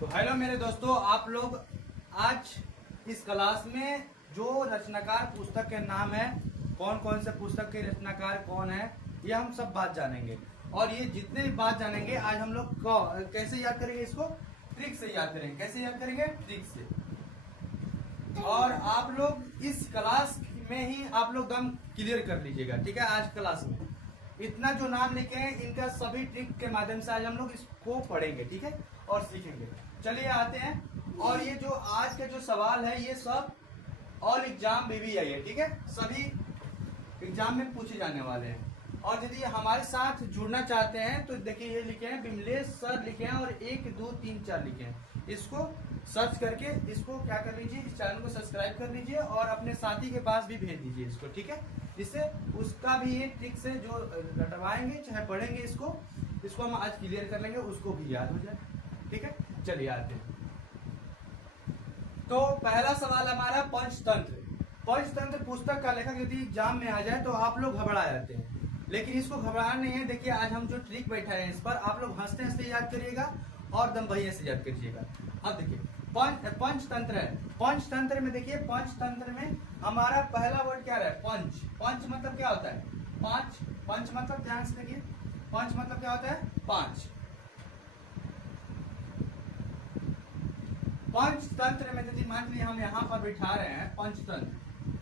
तो हेलो मेरे दोस्तों, आप लोग आज इस क्लास में जो रचनाकार पुस्तक के नाम है, कौन कौन से पुस्तक के रचनाकार कौन है, ये हम सब बात जानेंगे। और ये जितने भी बात जानेंगे आज हम लोग कैसे याद करेंगे, इसको ट्रिक से याद करेंगे। कैसे याद करेंगे? ट्रिक से। और आप लोग इस क्लास में ही आप लोग दम क्लियर कर लीजिएगा, ठीक है। आज क्लास में इतना जो नाम लिखे हैं इनका सभी ट्रिक के माध्यम से आज हम लोग इसको पढ़ेंगे, ठीक है, और सीखेंगे। चलिए आते हैं। और ये जो आज के जो सवाल है ये सब ऑल एग्जाम में भी आई है, ठीक है, सभी एग्जाम में पूछे जाने वाले हैं। और यदि हमारे साथ जुड़ना चाहते हैं तो देखिए ये लिखे हैं विमलेश सर लिखे हैं और 1 2 3 4 लिखे हैं। इसको सर्च करके इसको क्या कर लीजिए, इस चैनल को सब्सक्राइब कर लीजिए और अपने साथी के पास भी भेज दीजिए इसको, ठीक है। इससे उसका भी ये ट्रिक से जो रटवाएंगे चाहे पढ़ेंगे इसको हम आज क्लियर कर लेंगे, उसको भी याद हो जाए, ठीक है। चलिए आते हैं। तो पहला सवाल हमारा पंचतंत्र। पंचतंत्र पुस्तक का लेखक यदि एग्जाम में आ जाए तो आप लोग घबरा जाते हैं, लेकिन इसको घबराना नहीं है। देखिए आज हम जो ट्रिक बैठाए हैं इस पर आप लोग हंसते हंसते याद करिएगा और दम भैया से याद करिएगा। अब देखिए पंचतंत्र है। पंचतंत्र में देखिए, पंचतंत्र में हमारा पहला वर्ड क्या रहा है? पंच। पंच मतलब क्या होता है? पांच। पंच मतलब ध्यान से देखिए, पंच मतलब क्या होता है? पांच। पंचतंत्र में यदि मान लीजिए हम यहाँ पर बिठा रहे हैं पंचतंत्र,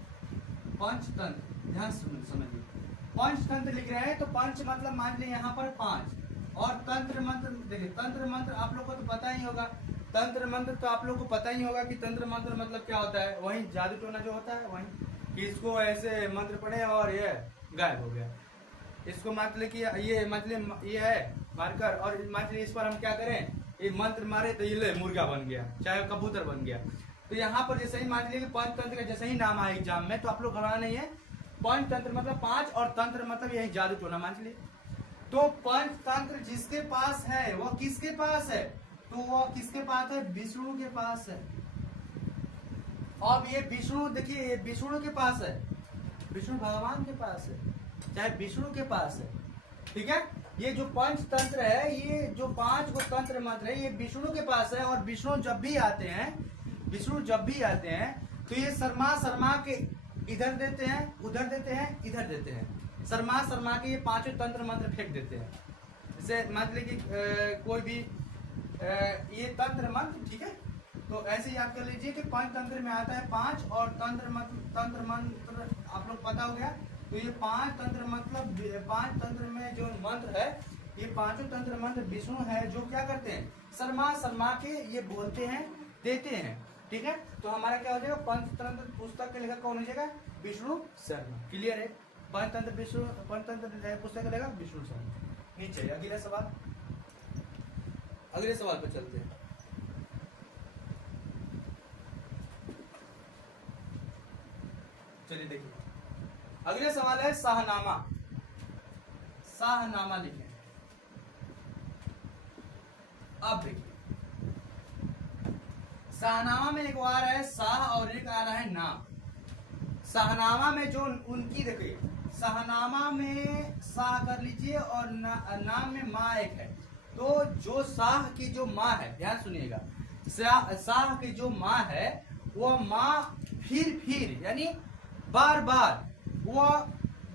पंचतंत्र ध्यान से समझिए। पंचतंत्र लिख रहे हैं तो पंच मतलब मान लीजिए यहाँ पर 5 और तंत्र मंत्र। देखिए तंत्र मंत्र आप लोग को तो पता ही होगा, तंत्र मंत्र तो आप लोग को पता ही होगा कि तंत्र मंत्र मतलब क्या होता है। वही जादू टोना जो होता है, वही कि इसको ऐसे मंत्र पढ़े और ये गायब हो गया। इसको मतलब कि ये मतलब ये है मारकर, और मतलब इस पर हम क्या करें, ये मंत्र मारे तो ये ले मुर्गा बन गया, चाहे कबूतर बन गया। तो यहाँ पर जैसे ही मान लीजिए कि पंचतंत्र का जैसे ही नाम आए एग्जाम में तो आप लोग घबराना नहीं है। पंचतंत्र मतलब 5 और तंत्र मतलब यही जादू टोना मान लीजिए। तो पंचतंत्र जिसके पास है वह किसके पास है? तो वह किसके पास है? विष्णु के पास है। अब ये विष्णु देखिए, ये विष्णु के पास है, विष्णु भगवान के पास है, चाहे विष्णु के पास है, ठीक है। ये जो पंचतंत्र है, ये जो 5 को तंत्र मंत्र है, ये विष्णु के पास है। और विष्णु जब भी आते हैं, विष्णु जब भी आते हैं तो ये शर्मा के इधर देते हैं, उधर देते हैं, इधर देते हैं। शर्मा के ये 5 तंत्र मंत्र फेंक देते हैं। जैसे मान लीजिए कि कोई भी ये तंत्र मंत्र, ठीक है। तो ऐसे याद कर लीजिए कि पंचतंत्र में आता है 5 और तंत्र मंत्र आप लोग पता हो गया। तो ये 5 तंत्र मतलब 5 तंत्र में जो मंत्र है, ये 5 तंत्र मंत्र विष्णु है जो क्या करते हैं, शर्मा के ये बोलते हैं, देते हैं, ठीक है। तो हमारा क्या हो जाएगा, पंचतंत्र पुस्तक के लेखक कौन हो जाएगा? विष्णु शर्मा। क्लियर है? पंचतंत्र पुस्तक का लेखक विष्णु शर्मा। नीचे अगला सवाल, अगले सवाल पर चलते हैं। चलिए देखिए, अगले सवाल है शाहनामा। शाहनामा लिखें। अब देखिए शाहनामा में एक बार है शाह और एक आ रहा है नाम। शाहनामा में जो उनकी देखिए, शाहनामा में शाह कर लीजिए और नाम में माँ एक है। तो जो शाह की जो माँ है, ध्यान सुनिएगा, शाह की जो माँ है वो माँ फिर यानी बार बार वो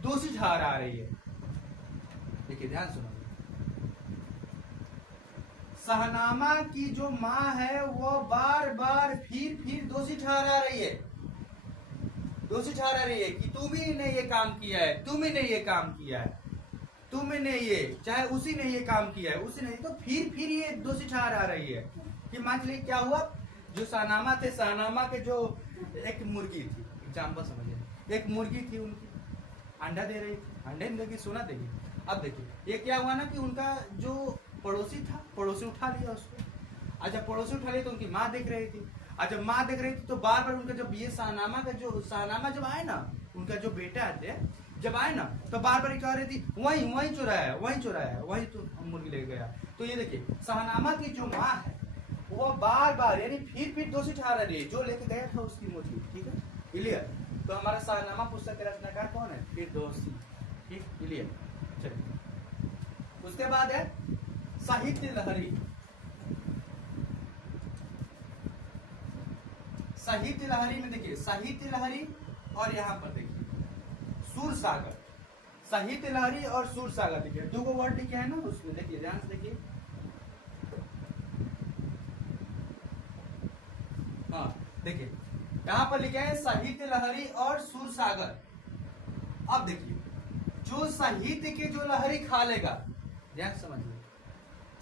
दोषी ठहरा रही है। देखिए ध्यान सुनो, शाहनामा की जो माँ है वो बार बार फिर दोषी ठहरा रही है, दोषी ठहरा रही है कि तुमही ने ये काम किया है, तुमही ने ये काम किया है, तुमने ये, चाहे उसी ने ये काम किया है, उसी ने, तो फिर ये दोषी ठहरा रही है। कि मान लीजिए क्या हुआ, जो शाहनामा थे, शाहनामा के जो एक मुर्गी थी, एग्जाम्पल समझिए, एक मुर्गी थी, उनकी अंडा दे रही थी, अंडे में देगी सोना देगी। अब देखिए ये क्या हुआ ना कि उनका जो पड़ोसी था, पड़ोसी उठा लिया उसको। अच्छा पड़ोसी उठा लिया तो उनकी माँ देख रही थी। अच्छा माँ देख रही थी तो बार बार उनका जब ये शाहनामा जब आए ना, उनका जो बेटा आते जब आए ना तो बार बार कह रही थी वही चुराया, वही तो मुर्गी ले गया। तो ये देखिए शाहनामा की जो माँ है वो बार बार यानी फिर दोषी ठहरा रही है जो लेके गया था उसकी मुर्गी, ठीक है, क्लियर। तो हमारा शाहनामा पुस्तक के रचनाकार कौन है? फिरदौसी, ठीक, क्लियर। चलिए उसके बाद है साहित्य लहरी। साहित्य लहरी में देखिए साहित्य लहरी और यहाँ पर देखिए सूर सागर, साहित्य लहरी और सूर सागर देखिए दो गो वर्ड लिखे हैं ना उसमें, देखिए ध्यान से देखिए। हाँ देखिए यहाँ पर लिखे हैं साहित्य लहरी और सूर सागर। अब देखिए जो साहित्य के जो लहरी खा लेगा, ध्यान समझिए,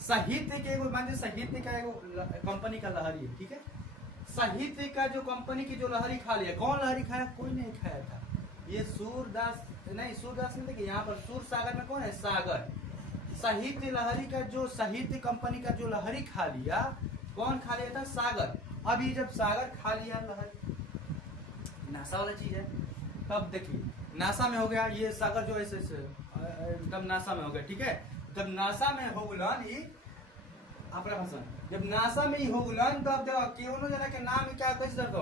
साहित्य के मान साहित्य का एगो कंपनी का लहरी है, ठीक है, साहित्य का जो कंपनी की जो लहरी खा लिया, कौन लहरी खाया? कोई नहीं खाया था, ये सूरदास नहीं, सूरदास नहीं, देखिए यहाँ पर सूर सागर में कौन है? सागर। साहित्य लहरी का जो साहित्य कंपनी का जो लहरी खा लिया, कौन खा लिया था? सागर। अब ये जब सागर खा लिया लहरी, नासा वाला चीज है, तब देखिए नासा में हो गया ये सागर जो ऐसे तब नासा में हो गया, ठीक है। जब नासा में हो गुलान ही अपना भाषण, जब नासा में ही हो गुलान तब केहू जना के नाम क्या कैसे धरता,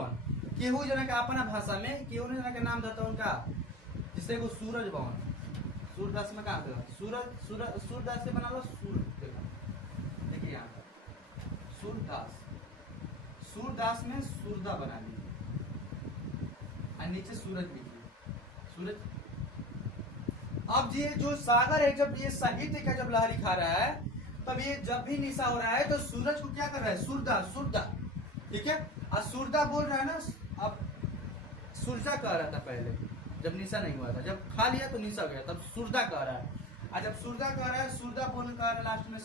केहू जना के अपना भाषा में केहू जना के नाम धरता उनका, जिससे को सूरज भवन, सूरदास में कहा था सूरज, सूरदास से बना लो सूर्य, देखिए यहाँ पर सूरदास, सूरदास में सूरदा बना लीजिए और नीचे सूरज लिखिए, सूरज। अब ये जो सागर है, जब ये साहित्य का जब लहरी खा रहा है, तब ये जब भी निशा हो रहा है तो सूरज को क्या कर रहा है? सूरदा, सूरदा, ठीक है। और सूरदा बोल रहा है ना, अब सूरजा कह रहा था पहले जब निशा नहीं हुआ था, जब खा लिया तो निशा गया, तब सूरदा कह रहा है। और जब सूरदा कह रहा है, सूरदा बोल कह रहा है लास्ट में स,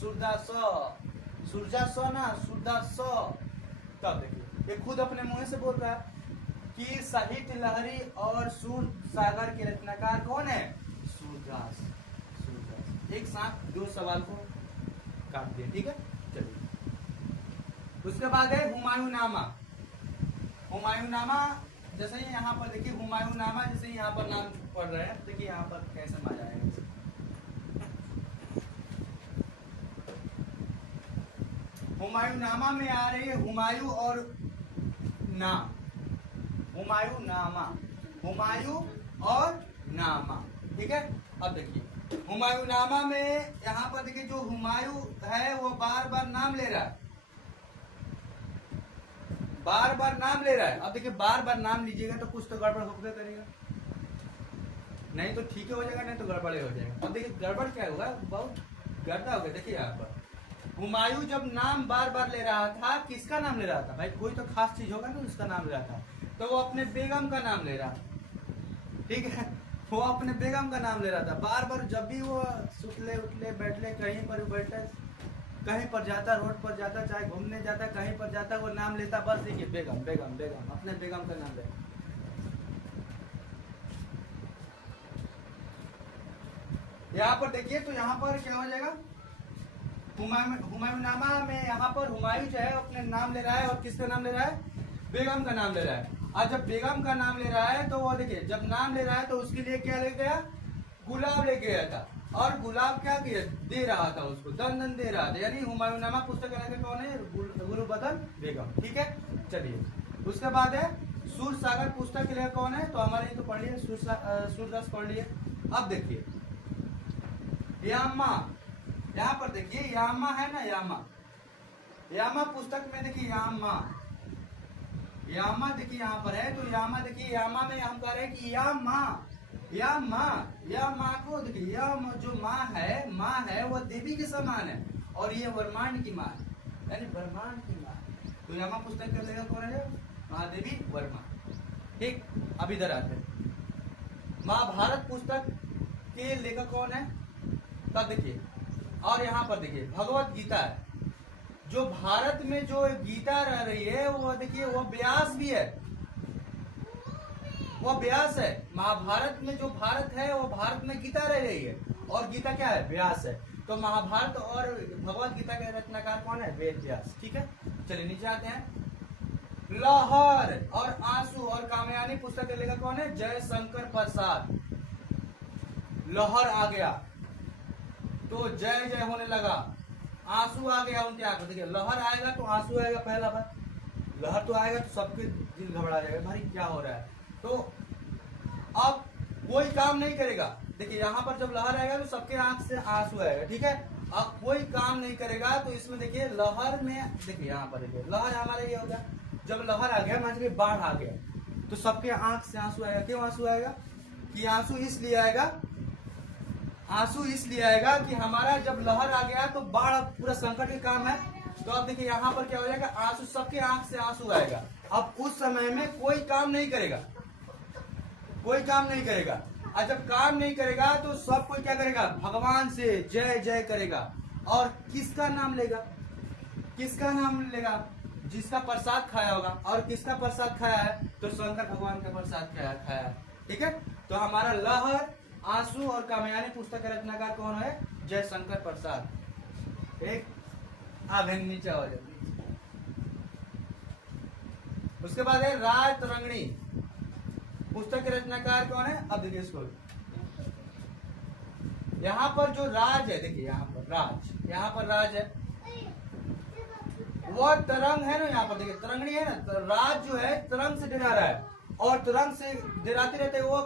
सूरदा स, सूरजा स ना, सूरदा स। तब देखिए ये खुद अपने मुंह से बोल रहा है कि साहित्य लहरी और सूर सागर के रचनाकार कौन है? सूरदास, सूरदास। एक साथ दो सवाल को काट दिया, ठीक है। चलिए उसके बाद है हुमायूंनामा। हुमायूंनामा जैसे ही यहाँ पर देखिए, हुमायूंनामा जैसे ही यहाँ पर नाम पढ़ रहे हैं, देखिए यहाँ पर कैसे आ जाएगा। हुमायूंनामा में आ रही है हुमायूं और नाम, हुमायूंनामा, हुमायूं और नामा, ठीक है। अब देखिए हुमायूंनामा में यहाँ पर देखिए जो हुमायूं है वो बार बार नाम ले रहा है, बार बार नाम ले रहा है। अब देखिए बार बार नाम लीजिएगा तो कुछ तो गड़बड़ होगा करेगा, नहीं तो ठीक हो जाएगा, नहीं तो गड़बड़ हो जाएगा। अब देखिए गड़बड़ क्या होगा, बहुत गर्दा हो गया। देखिए यहाँ पर हुमायूं जब नाम बार बार ले रहा था, किसका नाम ले रहा था? भाई कोई तो खास चीज होगा ना उसका नाम ले रहा था, तो वो अपने बेगम का नाम ले रहा, ठीक है, वो अपने बेगम का नाम ले रहा था बार बार। जब भी वो सुतले उठले बैठले, कहीं पर बैठे, कहीं पर जाता, रोड पर जाता, चाहे घूमने जाता, कहीं पर जाता, वो नाम लेता, बस देखिए बेगम, बेगम, बेगम, अपने बेगम का नाम ले। यहाँ पर देखिए तो यहाँ पर क्या हो जाएगा, हुमायूंनामा में यहाँ पर हुमायूं जो है अपने नाम ले रहा है, और किसका नाम ले रहा है? बेगम का नाम ले रहा है। और जब बेगम का नाम ले रहा है तो वो देखिए जब नाम ले रहा है तो उसके लिए क्या ले गया? गुलाब ले गया था, और गुलाब क्या किया? दे रहा था उसको, दन दन दे रहा था। यानी हुमायूंनामा पुस्तक का कौन है? गुरुबदन बेगम, ठीक है। चलिए उसके बाद है सूर सागर पुस्तक के लिए कौन है? तो हमारे ये तो पढ़िए सूरदास पढ़ लिए। अब देखिए यामा, यहाँ पर देखिए यामा है ना, यामा, यामा पुस्तक में देखिए यामा, यामा देखिए यहाँ पर है, तो यामा देखिए, यामा में हम कह रहे हैं कि या माँ, या माँ, या माँ को देखिए, यह जो माँ है वो देवी के समान है, और ये ब्रह्मांड की माँ है, यानी ब्रह्मांड की माँ। तो यामा पुस्तक का लेखक कौन है? महादेवी वर्मा, ठीक। अब इधर आते हैं, महाभारत पुस्तक के लेखक कौन है? तब देखिए, और यहाँ पर देखिए भगवत गीता है, जो भारत में जो गीता रह रही है वो देखिए वो व्यास भी है, वो व्यास है। महाभारत में जो भारत है वो भारत में गीता रह रही है, और गीता क्या है? व्यास है। तो महाभारत और भगवत गीता के रचनाकार कौन है? वेद व्यास, ठीक है। चलिए नीचे आते हैं, लहर और आंसू और कामयानी पुस्तक के लेखक कौन है? जयशंकर प्रसाद। लहर आ गया तो जय जय होने लगा, आंसू आ गया उनके आंखों, देखिए लहर आएगा तो आंसू आएगा, पहला बात लहर तो आएगा तो सबके दिल घबरा जाएगा, भाई क्या हो रहा है। तो अब कोई काम नहीं करेगा, देखिए यहाँ पर जब लहर आएगा तो सबके आंख से आंसू आएगा, ठीक है। अब कोई काम नहीं करेगा तो इसमें देखिए लहर में, देखिए यहाँ पर देखिए लहर हमारा ये होगा, जब लहर आ गया, मान लीजिए बाढ़ आ गया, तो सबके आंख से आंसू आएगा। क्यों आंसू आएगा? कि आंसू इसलिए आएगा, आंसू इसलिए आएगा कि हमारा जब लहर आ गया तो बाढ़ पूरा संकट के काम है। तो अब देखिए यहाँ पर क्या हो जाएगा, आंसू, सबके आंख से आंसू आएगा। अब उस समय में कोई काम नहीं करेगा, कोई काम नहीं करेगा। और जब काम नहीं करेगा तो सब कोई क्या करेगा, भगवान से जय जय करेगा। और किसका नाम लेगा? किसका नाम लेगा? जिसका प्रसाद खाया होगा। और किसका प्रसाद खाया है? तो शंकर भगवान का प्रसाद खाया है। ठीक है, तो हमारा लहर, आंसू और कामयानी पुस्तक के रचनाकार कौन है? जय शंकर प्रसाद। एक आधन नीचे हो जाती। उसके बाद है राज तरंगिणी पुस्तक के रचनाकार कौन है? अब देखिए इसको, यहाँ पर जो राज है, देखिए यहाँ पर राज, यहाँ पर राज है, वह तरंग है ना, यहाँ पर देखिए तरंगिणी है ना, तो राज जो है तरंग से डरा रहा है, और तरंग से डराते रहते वो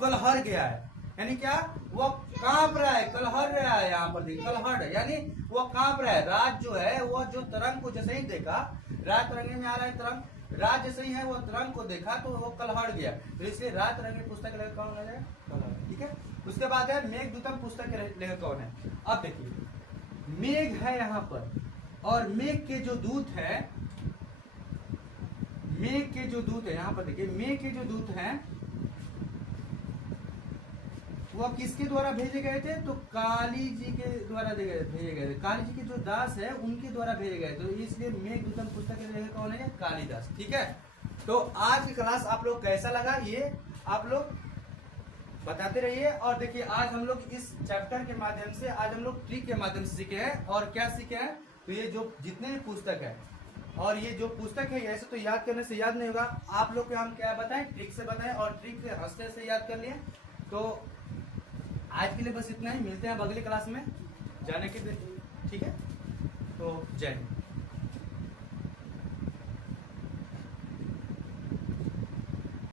कलहर गया है। यानी क्या? वो कांप रहा है, कलहर रहा है। यहाँ पर देखिए कलहर, यानी वो कांप रहा है। राज जो है वो जो तरंग को जैसे ही देखा, राज तरंगिणी में आ रहा है तरंग, राज जैसे ही है वो तरंग को देखा तो वो कलहड़ गया। तो इसलिए राज तरंगिणी पुस्तक के लेखक कौन हो जाएगा? कलहड़। ठीक है, उसके बाद है मेघदूतम पुस्तक के लेखक कौन है? अब देखिए मेघ है यहाँ पर, और मेघ के जो दूत है, मेघ के जो दूत है यहाँ पर देखिए, मेघ के जो दूत हैं वो किसके द्वारा भेजे गए थे? तो काली जी के द्वारा भेजे गए थे। काली जी के जो दास है उनके द्वारा भेजे गए, तो इसलिए मेघदूतम पुस्तक के लेखक कौन है? कालिदास। ठीक है, तो आज की क्लास आप लोग कैसा लगा ये आप लोग बताते रहिए। और देखिए आज हम लोग इस चैप्टर के माध्यम से, आज हम लोग ट्रिक के माध्यम से सीखे हैं। और क्या सीखे हैं? तो ये जो जितने भी पुस्तक है, और ये जो पुस्तक है ऐसे तो याद करने से याद नहीं होगा, आप लोग को हम क्या बताएं, ट्रिक से बताएं, और ट्रिक से हंसते से याद कर लिए। तो आज के लिए बस इतना ही, मिलते हैं अब अगली क्लास में जाने के लिए। ठीक है, तो जय हिंद।